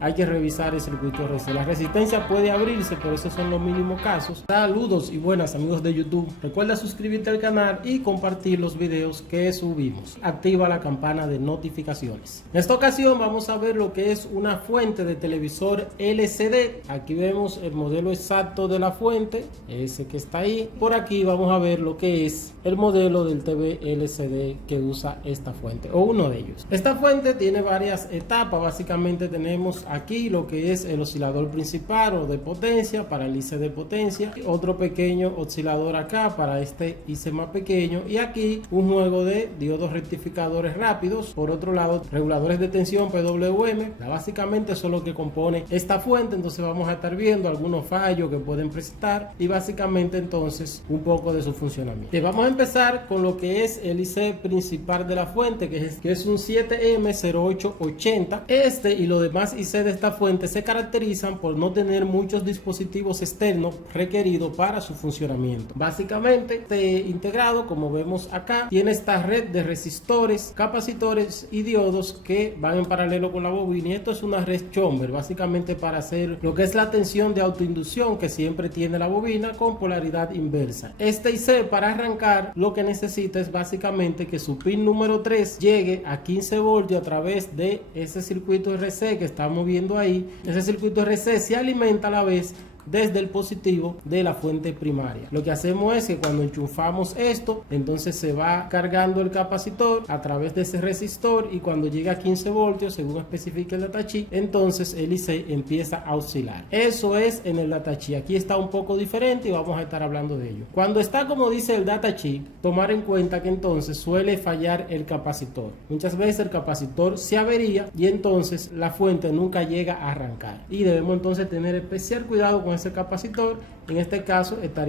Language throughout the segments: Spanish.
Hay que revisar el circuito RC. La resistencia puede abrirse, pero esos son los mínimos casos. Saludos y buenas amigos de YouTube. Recuerda suscribirte al canal y compartir los videos que subimos. Activa la campana de notificaciones. En esta ocasión vamos a ver lo que es una fuente de televisor LCD. Aquí vemos el modelo exacto de la fuente, ese que está ahí. Por aquí vamos a ver lo que es el modelo del TV LCD que usa esta fuente, o uno de ellos. Esta fuente tiene varias etapas. Básicamente tenemos aquí lo que es el oscilador principal o de potencia para el IC de potencia, otro pequeño oscilador acá para este IC más pequeño, y aquí un juego de diodos rectificadores rápidos. Por otro lado, reguladores de tensión PWM. Básicamente eso es lo que compone esta fuente. Entonces vamos a estar viendo algunos fallos que pueden presentar y básicamente entonces un poco de su funcionamiento. Vamos a empezar con lo que es el IC principal de la fuente, que es un 7M0880. Este y los demás IC de esta fuente se caracterizan por no tener muchos dispositivos externos requeridos para su funcionamiento. Básicamente este integrado, como vemos acá, tiene esta red de resistores, capacitores y diodos que van en paralelo con la bobina, y esto es una red Chomber, básicamente para hacer lo que es la tensión de autoinducción que siempre tiene la bobina con polaridad inversa. Este IC, para arrancar, lo que necesita es básicamente que su pin número 3 llegue a 15 voltios a través de ese circuito RC que estamos viendo ahí. Ese circuito RC se alimenta a la vez desde el positivo de la fuente primaria. Lo que hacemos es que cuando enchufamos esto, entonces se va cargando el capacitor a través de ese resistor, y cuando llega a 15 voltios según especifica el datasheet, entonces el IC empieza a oscilar. Eso es en el datasheet. Aquí está un poco diferente y vamos a estar hablando de ello. Cuando está como dice el datasheet, tomar en cuenta que entonces suele fallar el capacitor. Muchas veces el capacitor se avería y entonces la fuente nunca llega a arrancar, y debemos entonces tener especial cuidado con ese capacitor. En este caso está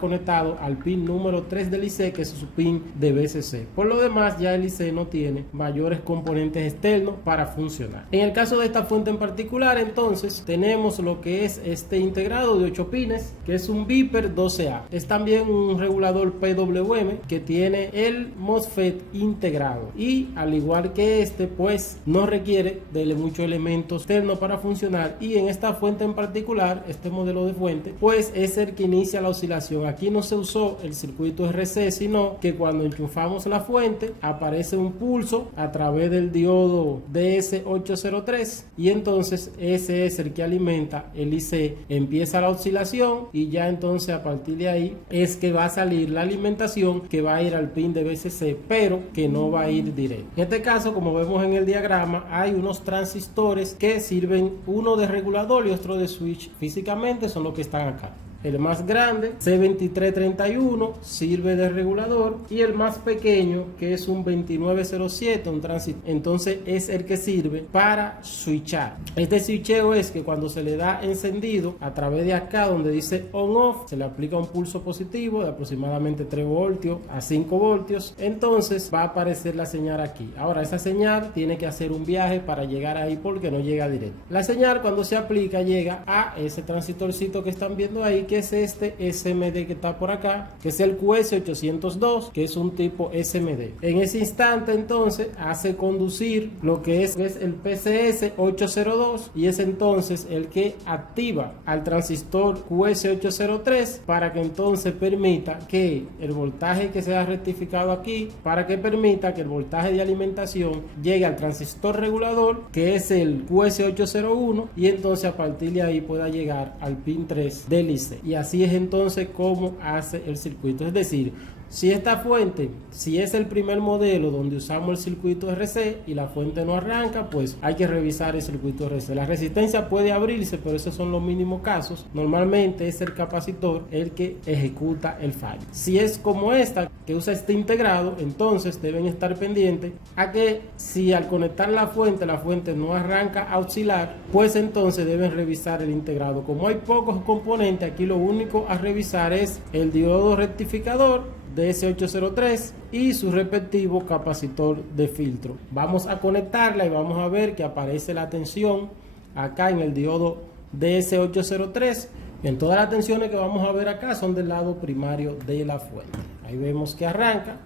conectado al pin número 3 del IC, que es su pin de BCC. Por lo demás, ya el IC no tiene mayores componentes externos para funcionar. En el caso de esta fuente en particular, entonces tenemos lo que es este integrado de 8 pines, que es un Viper 12A. Es también un regulador PWM que tiene el MOSFET integrado, y al igual que este, pues no requiere de muchos elementos externos para funcionar. Y en esta fuente en particular, este modelo de fuente, pues es el que inicia la oscilación. Aquí no se usó el circuito RC, sino que cuando enchufamos la fuente aparece un pulso a través del diodo DS803, y entonces ese es el que alimenta el IC. Empieza la oscilación y ya entonces a partir de ahí es que va a salir la alimentación que va a ir al pin de BCC, pero que no va a ir directo. En este caso, como vemos en el diagrama, hay unos transistores que sirven, uno de regulador y otro de switch. Físicamente son los que están acá. El más grande, C2331, sirve de regulador, y el más pequeño, que es un 2907, un transistor, entonces es el que sirve para switchar. Este switcheo es que cuando se le da encendido, a través de acá donde dice on-off, se le aplica un pulso positivo de aproximadamente 3 voltios a 5 voltios, entonces va a aparecer la señal aquí. Ahora esa señal tiene que hacer un viaje para llegar ahí, porque no llega directo. La señal, cuando se aplica, llega a ese transistorcito que están viendo ahí, que es este SMD que está por acá, que es el QS802, que es un tipo SMD. En ese instante entonces hace conducir lo que es el PCS802, y es entonces el que activa al transistor QS803 para que entonces permita que el voltaje que se ha rectificado aquí, para que permita que el voltaje de alimentación llegue al transistor regulador, que es el QS801, y entonces a partir de ahí pueda llegar al pin 3 del IC. Y así es entonces como hace el circuito. Es decir, si esta fuente, si es el primer modelo donde usamos el circuito RC y la fuente no arranca, pues hay que revisar el circuito RC. La resistencia puede abrirse, pero esos son los mínimos casos. Normalmente es el capacitor el que ejecuta el fallo. Si es como esta, que usa este integrado, entonces deben estar pendientes a que si al conectar la fuente no arranca a oscilar, pues entonces deben revisar el integrado. Como hay pocos componentes, aquí lo único a revisar es el diodo rectificador DS803 y su respectivo capacitor de filtro. Vamos a conectarla y vamos a ver que aparece la tensión acá en el diodo DS803. En todas las tensiones que vamos a ver acá son del lado primario de la fuente. Ahí vemos que arranca.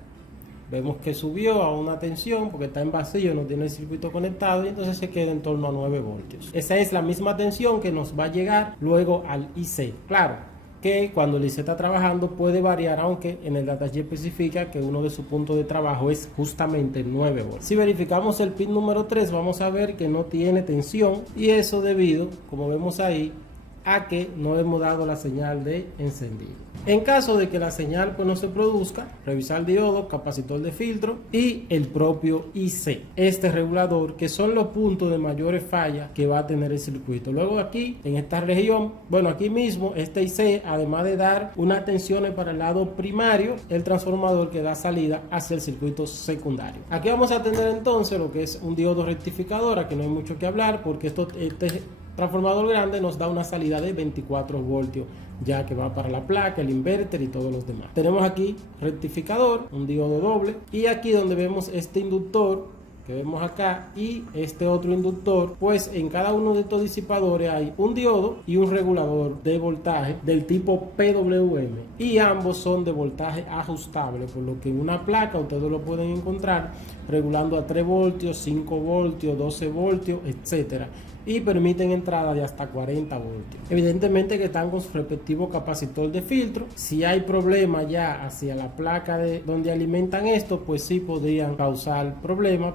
vemos que subió a una tensión porque está en vacío, no tiene el circuito conectado y entonces se queda en torno a 9 voltios. Esa es la misma tensión que nos va a llegar luego al IC. Claro que cuando el IC está trabajando puede variar, aunque en el datasheet especifica que uno de sus puntos de trabajo es justamente 9 voltios. Si verificamos el pin número 3, vamos a ver que no tiene tensión, y eso debido, como vemos ahí, a que no hemos dado la señal de encendido. En caso de que la señal no se produzca, revisar diodo, capacitor de filtro y el propio IC, este regulador, que son los puntos de mayores fallas que va a tener el circuito. Luego aquí, en esta región, bueno, aquí mismo, este IC, además de dar unas tensiones para el lado primario, el transformador que da salida hacia el circuito secundario. Aquí vamos a tener entonces lo que es un diodo rectificador. Aquí no hay mucho que hablar porque este transformador grande nos da una salida de 24 voltios, ya que va para la placa, el inverter y todos los demás. Tenemos aquí rectificador, un diodo doble, y aquí donde vemos este inductor que vemos acá y este otro inductor, pues en cada uno de estos disipadores hay un diodo y un regulador de voltaje del tipo PWM, y ambos son de voltaje ajustable, por lo que en una placa ustedes lo pueden encontrar regulando a 3 voltios, 5 voltios, 12 voltios, etcétera, y permiten entrada de hasta 40 voltios. Evidentemente que están con su respectivo capacitor de filtro. Si hay problema ya hacia la placa de donde alimentan esto, pues sí podrían causar problemas.